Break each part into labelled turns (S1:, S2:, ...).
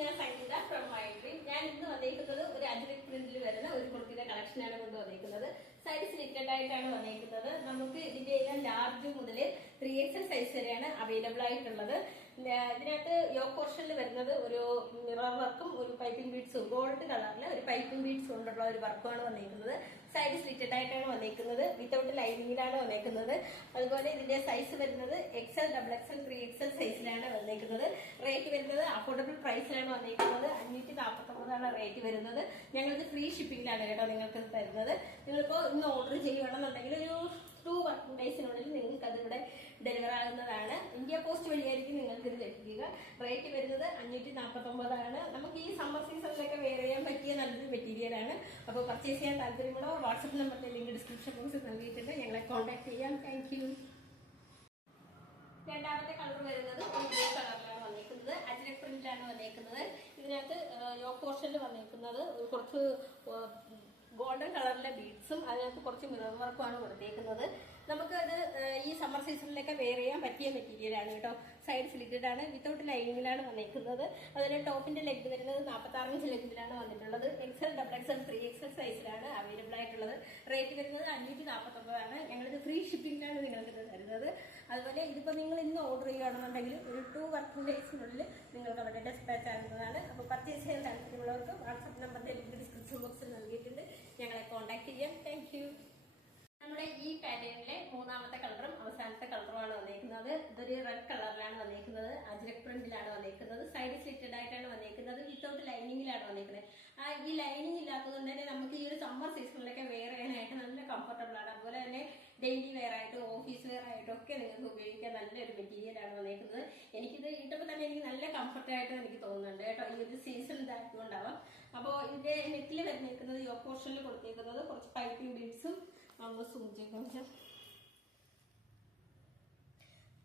S1: ഞാൻ സംഗീത ഫ്രം മൈൻഡ്രി ഞാൻ ഇന്ന് വന്നേക്കുന്നത് ഒരു അജ്രക് പ്രിന്റിൽ വരുന്ന ഒരു കുർത്തിയുടെ കളക്ഷനാണ് കൊണ്ട് വന്നേക്കുന്നത്. സൈസ് ആയിട്ടാണ് വന്നേക്കുന്നത്. നമുക്ക് ഇതിന്റെ എല്ലാം ലാർജ് മുതൽ ത്രീ എക്സൽ സൈസ് വരെയാണ് അവൈലബിൾ ആയിട്ടുള്ളത്. ഇതിനകത്ത് യോ പോർഷനിൽ വരുന്നത് ഒരു മിറർ വർക്കും ഒരു പൈപ്പിംഗ് ബീഡ്സും ഗോൾഡ് കളറിൽ ഒരു പൈപ്പിംഗ് ബീഡ്സ് കൊണ്ടുള്ള ഒരു വർക്കുമാണ് വന്നേക്കുന്നത്. സൈഡ് സ്ലിറ്റഡ് ആയിട്ടാണ് വന്നേക്കുന്നത്. വിത്തൗട്ട് ലൈനിങ്ങിലാണ് വന്നേക്കുന്നത്. അതുപോലെ ഇതിന്റെ സൈസ് വരുന്നത് XL double XL three XL വരുന്നത് അഫോർഡബിൾ പ്രൈസിലാണ് വന്നിരിക്കുന്നത്. അഞ്ഞൂറ്റി നാൽപ്പത്തി ഒമ്പതാണ് റേറ്റ് വരുന്നത്. ഞങ്ങളിത് ഫ്രീ ഷിപ്പിംഗിലാണ് കേട്ടോ നിങ്ങൾക്ക് തരുന്നത്. നിങ്ങളിപ്പോൾ ഇന്ന് ഓർഡർ ചെയ്യുകയാണെന്നുണ്ടെങ്കിൽ ഒരു ടു വർക്കിംഗ് ഡേയ്സിനുള്ളിൽ നിങ്ങൾക്ക് അതിവിടെ ഡെലിവർ ആകുന്നതാണ്. ഇന്ത്യ പോസ്റ്റ് വഴിയായിരിക്കും നിങ്ങൾക്ക് ഇത് ലഭിക്കുക. റേറ്റ് വരുന്നത് അഞ്ഞൂറ്റി നാൽപ്പത്തി ഒമ്പതാണ് നമുക്ക് ഈ സമ്മർ സീസണിലൊക്കെ വെയർ ചെയ്യാൻ പറ്റിയ നല്ലൊരു മെറ്റീരിയലാണ് അപ്പോൾ പർച്ചേസ് ചെയ്യാൻ താല്പര്യമുള്ള വാട്സപ്പ് നമ്പറിന്റെ ലിങ്ക് ഡിസ്ക്രിപ്ഷൻ ബോക്സിൽ നൽകിയിട്ടുണ്ട്. ഞങ്ങളെ കോൺടാക്ട് ചെയ്യാം. താങ്ക് രണ്ടാമത്തെ കളർ വരുന്നത് ബ്ലൂ കളറിലാണ് വന്നേക്കുന്നത് അജ്രക് പ്രിന്റിലാണ് വന്നേക്കുന്നത് ഇതിനകത്ത് യോ ഒരു കുറച്ച് ഗോൾഡൻ കളറിലെ ബീഡ്സും അതിനകത്ത് കുറച്ച് മിറർ വർക്കുമാണ് കൊടുത്തേക്കുന്നത്. നമുക്ക് അത് ഈ സമ്മർ സീസണിലൊക്കെ വെയർ ചെയ്യാൻ പറ്റിയ മെറ്റീരിയലാണ് കേട്ടോ. സൈഡ് സ്ലിറ്റഡ് ആണ് വിത്തൗട്ട് ലൈനിങ്ങിലാണ് വന്നേക്കുന്നത്. അതിന് ടോപ്പിന്റെ ലെഗ് വരുന്നത് നാൽപ്പത്തി ആറ് ഇഞ്ച് ലെഗിലാണ് വന്നിട്ടുള്ളത്. XL double XL three XL സൈസിലാണ് അവൈലബിൾ ആയിട്ടുള്ളത്. റേറ്റ് വരുന്നത് അഞ്ഞൂറ്റി നാൽപ്പത്തൊമ്പതാണ് ഞങ്ങളിത് ഫ്രീ ഷിപ്പിംഗിലാണ് നിങ്ങൾക്ക് തരുന്നത്. അതുപോലെ ഇതിപ്പോൾ നിങ്ങൾ ഇന്ന് ഓർഡർ ഒരു ടു ഡേയ്സിനുള്ളിൽ നിങ്ങൾക്ക് അവിടെ ഡെസ്പാച്ച് ആകുന്നതാണ്. അപ്പോൾ പർച്ചേസ് ചെയ്യാൻ താല്പര്യമുള്ളവർക്ക് വാട്സപ്പ് നമ്പർ ലിങ്ക് ഡിസ്ക്രിപ്ഷൻ ബോക്സിൽ നൽകിയിട്ടുണ്ട്. ഞങ്ങളെ കോൺടാക്ട് ചെയ്യാം. താങ്ക് നമ്മുടെ ഈ പാറ്റേണിലെ മൂന്നാമത്തെ കളറും അവസാനത്തെ കളറുമാണ് വന്നേക്കുന്നത്. ഇതൊരു റെഡ് കളറിലാണ് വന്നേക്കുന്നത്. അജ്രക് പ്രിന്റിലാണ് വന്നേക്കുന്നത്. സൈഡ് സ്ലിറ്റഡ് ആയിട്ടാണ് വന്നേക്കുന്നത്. വിത്തൗട്ട് ലൈനിങ്ങിലാണ് വന്നേക്കുന്നത്. ആ ഈ ലൈനിങ് ഇല്ലാത്തതുകൊണ്ട് തന്നെ നമുക്ക് ഈ ഒരു സമ്മർ സീസണിലൊക്കെ വെയർ ചെയ്യാനായിട്ട് നല്ല കംഫർട്ടബിൾ ആണ്. അതുപോലെ തന്നെ ഡെയിലി വെയർ ആയിട്ട് ഓഫീസ് വെയർ ആയിട്ടും ഒക്കെ നിങ്ങൾക്ക് ഉപയോഗിക്കാൻ നല്ലൊരു മെറ്റീരിയലാണ് വന്നേക്കുന്നത് എനിക്കിത് ഇട്ടപ്പോൾ തന്നെ എനിക്ക് കംഫർട്ട് ആയിട്ട് എനിക്ക് തോന്നുന്നുണ്ട് കേട്ടോ. ഈ ഒരു സീസൺ ഇതായതുകൊണ്ടാവാം അപ്പോൾ ഇതിന്റെ നെക്കിൽ വരുന്നേക്കുന്നത് യോ പോർഷനിൽ കൊടുത്തേക്കുന്നത് കുറച്ച് പൈപ്പിംഗ് ബീഡ്സും നമ്മൾ സൂം ചെയ്ത്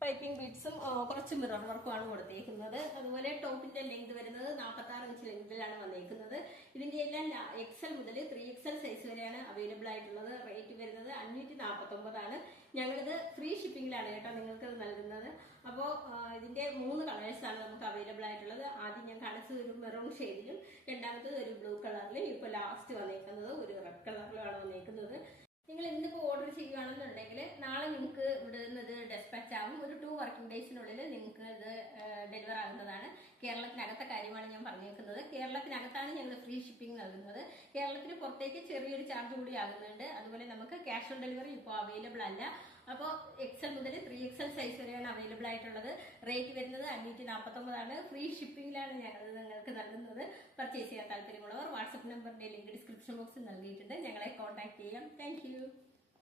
S1: പൈപ്പിംഗ് ബീഡ്സും കുറച്ച് മിറർ വർക്കുമാണ് കൊടുത്തേക്കുന്നത്. അതുപോലെ ടോപ്പിന്റെ ലെങ്ത് വരുന്നത് നാൽപ്പത്തി ആറ് ഇഞ്ച് ലെങ്തിലാണ് വന്നേക്കുന്നത്. ഇതിന്റെ എല്ലാം എക്സൽ മുതൽ ത്രീ എക്സൽ സൈസ് വരെയാണ് അവൈലബിൾ ആയിട്ടുള്ളത്. റേറ്റ് വരുന്നത് അഞ്ഞൂറ്റി നാൽപ്പത്തി ഒമ്പതാണ് ഞങ്ങളിത് ഫ്രീ ഷിപ്പിംഗിലാണ് കേട്ടോ. നിങ്ങൾക്ക് നൽകുന്നത് അപ്പോൾ ഇതിന്റെ മൂന്ന് കളേഴ്സാണ് നമുക്ക് അവൈലബിൾ ആയിട്ടുള്ളത് ആദ്യം ഞാൻ കാണിച്ചത് ഒരു മെറൂൺ ഷെയ്ഡിലും രണ്ടാമത്തത് ഒരു ബ്ലൂ കളറിലും ഇപ്പോൾ ലാസ്റ്റ് വന്നേക്കുന്നത് ഒരു റെഡ് കളറിലുമാണ് വന്നേക്കുന്നത്. നിങ്ങൾ ഇന്നിപ്പോ ഓർഡർ ചെയ്യുകയാണെന്നുണ്ടെങ്കിൽ നാളെ നിങ്ങൾക്ക് ഇവിടെ നിന്ന് ഇത് ഡെസ്പാച്ച് ആവും. ഒരു ടു വർക്കിംഗ് ഡേയ്സിനുള്ളിൽ നിങ്ങൾക്ക് ഇത് ഡെലിവർ ആകുന്നതാണ്. കേരളത്തിനകത്തെ കാര്യമാണ് ഞാൻ പറഞ്ഞേക്കുന്നത്. കേരളത്തിനകത്താണ് ഞങ്ങൾ ഫ്രീ ഷിപ്പിംഗ് നൽകുന്നത്. കേരളത്തിന് പുറത്തേക്ക് ചെറിയൊരു ചാർജ് കൂടി ആകുന്നുണ്ട്. അതുപോലെ നമുക്ക് ക്യാഷ് ഓൺ ഡെലിവറി ഇപ്പോൾ അവൈലബിൾ അല്ല. അപ്പോൾ എക്സൽ മുതൽ ത്രീ എക്സൽ സൈസ് ആയിട്ടുള്ളത്. റേറ്റ് വരുന്നത് അഞ്ഞൂറ്റി നാൽപ്പത്തൊമ്പതാണ് ഫ്രീ ഷിപ്പിംഗിലാണ് ഞങ്ങൾ നിങ്ങൾക്ക് നൽകുന്നത്. പർച്ചേസ് ചെയ്യാൻ താല്പര്യമുള്ളവർ വാട്സപ്പ് നമ്പറിന്റെ ലിങ്ക് ഡിസ്ക്രിപ്ഷൻ ബോക്സിൽ നൽകിയിട്ടുണ്ട്. ഞങ്ങളെ കോൺടാക്ട് ചെയ്യാം. താങ്ക്